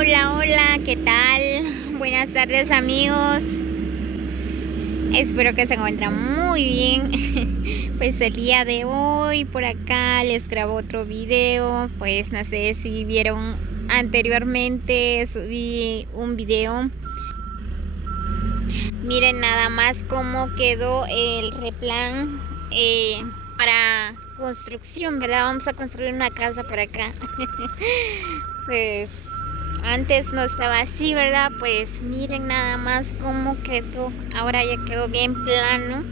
Hola, hola, ¿qué tal? Buenas tardes, amigos. Espero que se encuentren muy bien. Pues el día de hoy por acá les grabo otro video. Pues no sé si vieron anteriormente, subí un video. Miren nada más cómo quedó el replan para construcción, ¿verdad? Vamos a construir una casa por acá. Pues antes no estaba así, ¿verdad? Pues miren nada más cómo quedó. Ahora ya quedó bien plano.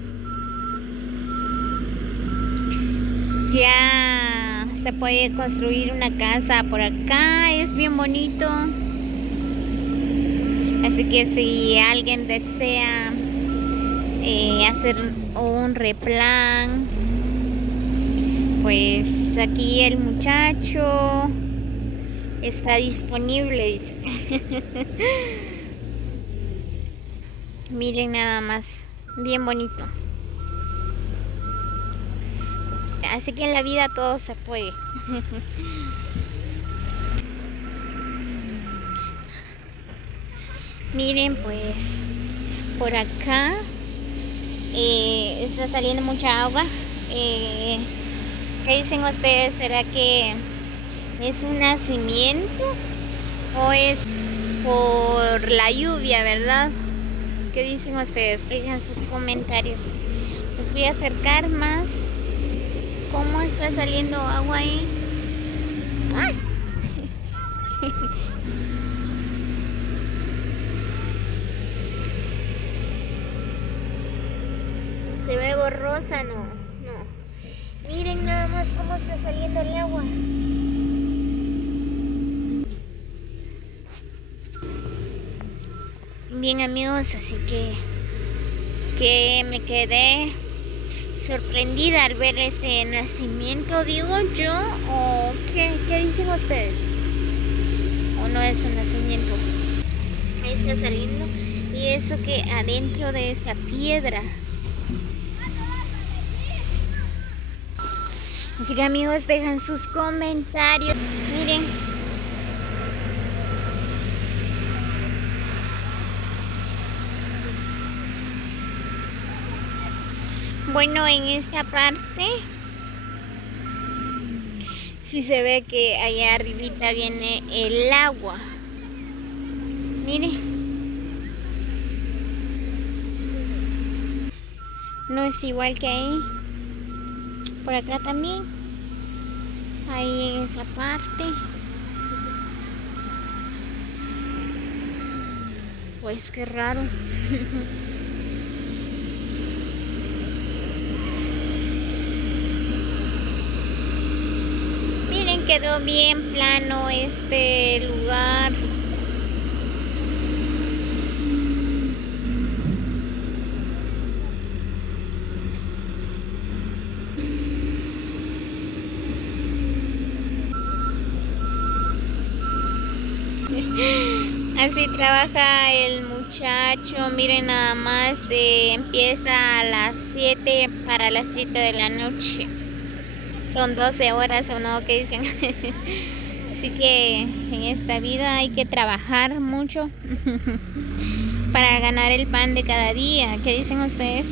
Ya se puede construir una casa por acá. Es bien bonito. Así que si alguien desea hacer un replan, pues aquí el muchacho está disponible, dice. Miren nada más, bien bonito. Así que en la vida todo se puede. Miren, pues por acá está saliendo mucha agua. ¿Qué dicen ustedes? ¿Será que es un nacimiento o es por la lluvia, verdad? ¿Qué dicen ustedes? Dejen sus comentarios. Les voy a acercar más. ¿Cómo está saliendo agua ahí? ¡Ay! Se ve borrosa, no. Miren nada más cómo está saliendo el agua. Bien, amigos, así que me quedé sorprendida al ver este nacimiento, digo yo, o ¿qué dicen ustedes? ¿O no es un nacimiento? Ahí está saliendo, y eso que adentro de esa piedra. Así que, amigos, dejan sus comentarios. Miren. Bueno, en esta parte sí se ve que allá arribita viene el agua. Miren. No es igual que ahí. Por acá también. Ahí en esa parte. Pues qué raro. Miren, quedó bien plano este lugar. Así trabaja el muchacho. Miren nada más, empieza a las 7 para las 7 de la noche. Son 12 horas o no, ¿qué dicen? Así que en esta vida hay que trabajar mucho para ganar el pan de cada día. ¿Qué dicen ustedes?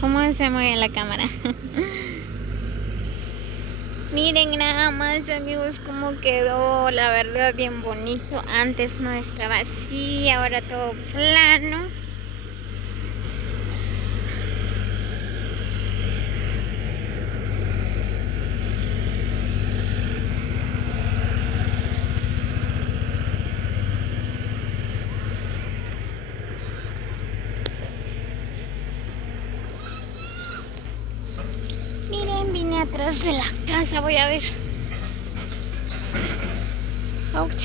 ¿Cómo se mueve la cámara? Miren nada más, amigos, cómo quedó, la verdad, bien bonito. Antes no estaba así, ahora todo plano. Miren, vine atrás de la casa, voy a ver. Ouch.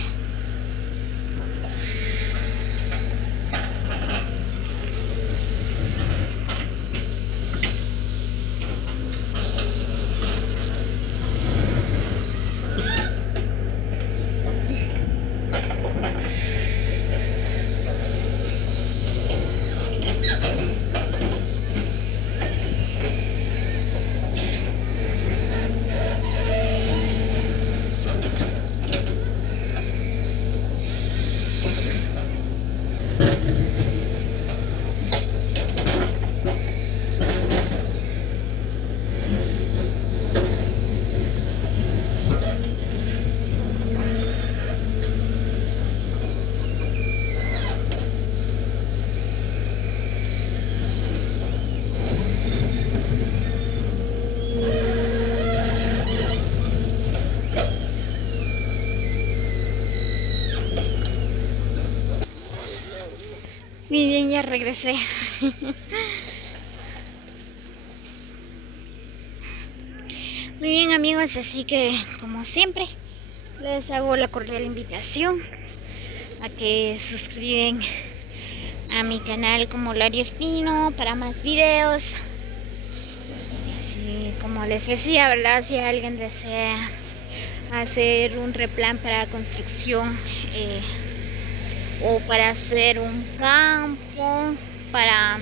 Muy bien, ya regresé. Muy bien, amigos, así que como siempre les hago la cordial invitación a que suscriben a mi canal como Lario Espino para más videos. Así como les decía, ¿verdad? Si alguien desea hacer un replan para construcción o para hacer un campo, para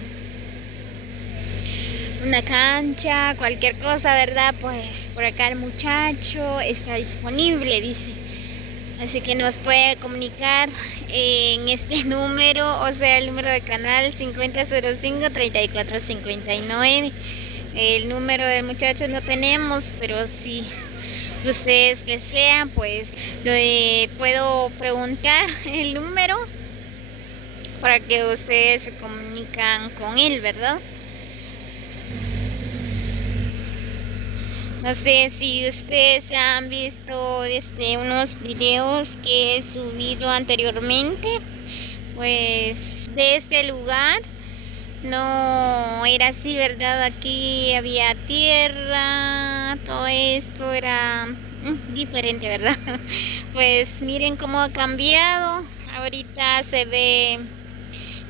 una cancha, cualquier cosa, ¿verdad? Pues por acá el muchacho está disponible, dice. Así que nos puede comunicar en este número, o sea, el número de canal 5005-3459. El número del muchacho no tenemos, pero si ustedes desean, pues puedo preguntar el número para que ustedes se comunican con él, ¿verdad? No sé si ustedes han visto unos videos que he subido anteriormente, pues de este lugar no era así, ¿verdad? Aquí había tierra, todo esto era diferente, ¿verdad? Pues miren cómo ha cambiado. Ahorita se ve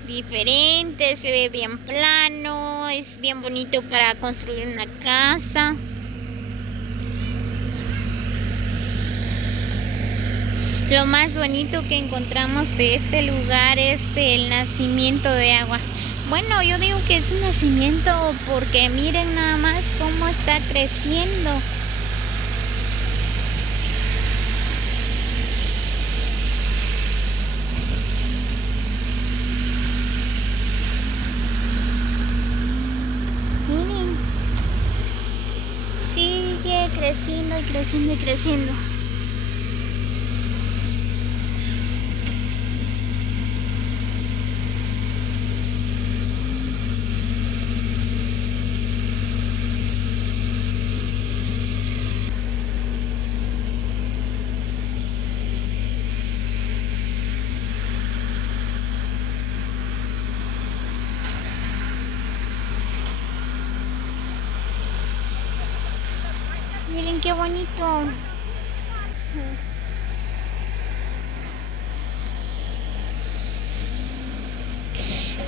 diferente, se ve bien plano, es bien bonito para construir una casa. Lo más bonito que encontramos de este lugar es el nacimiento de agua. Bueno, yo digo que es un nacimiento porque miren nada más cómo está creciendo. Miren, sigue creciendo y creciendo y creciendo. Miren qué bonito.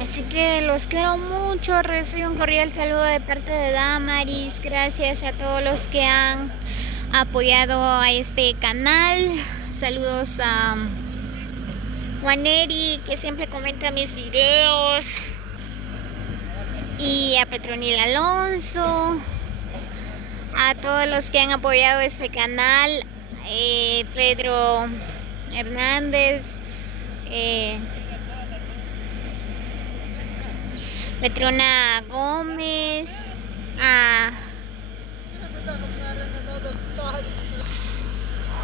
Así que los quiero mucho. Recibo un cordial saludo de parte de Damaris. Gracias a todos los que han apoyado a este canal. Saludos a Juaneri, que siempre comenta mis videos, y a Petronil Alonso, a todos los que han apoyado este canal, Pedro Hernández, Petrona Gómez, a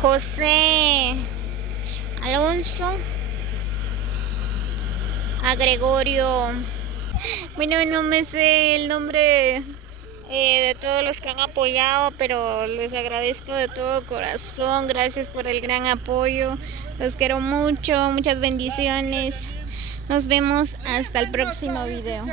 José Alonso, a Gregorio. Bueno, no me sé el nombre de todos los que han apoyado, pero les agradezco de todo corazón. Gracias por el gran apoyo. Los quiero mucho. Muchas bendiciones. Nos vemos hasta el próximo video.